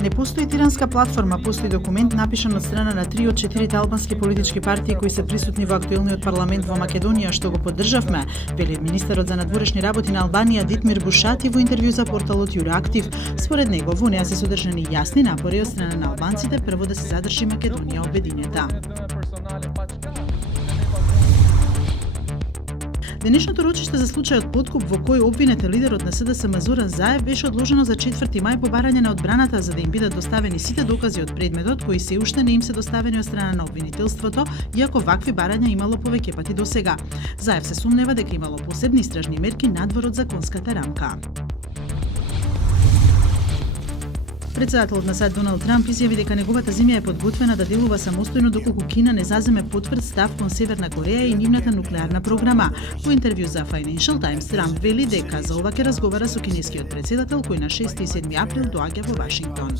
Не постои тиранска платформа, постои документ напишан од страна на 3 од 4 албански политички партии кои се присутни во актуелниот парламент во Македонија, што го поддржавме, вели министерот за надворешни работи на Албанија Дитмир Бушати во интервју за порталот Юроактив. Според него, во неа се содржани јасни напори од страна на албанците прво да се задржи Македонија обединета. Денешното рочиште за случајот подкуп во кој обвинет лидерот на СДСМ Зоран Заев беше одложено за 4 мај по барање на одбраната за да им бидат доставени сите докази од предметот кои се уште не им се доставени од страна на обвинителството, иако вакви барања имало повеќе пати досега. Заев се сумнева дека имало посебни истражни мерки надвор од законската рамка. Председателот на САД Доналд Трамп изјави дека неговата земја е подготвена да делува самостојно доколку Кина не заземе потврд став кон Северна Кореја и нивната нуклеарна програма. Во интервју за Financial Times Трамп вели дека за ова ќе разговара со кинескиот претседател кој на 6 и 7 април доаѓа во Вашингтон.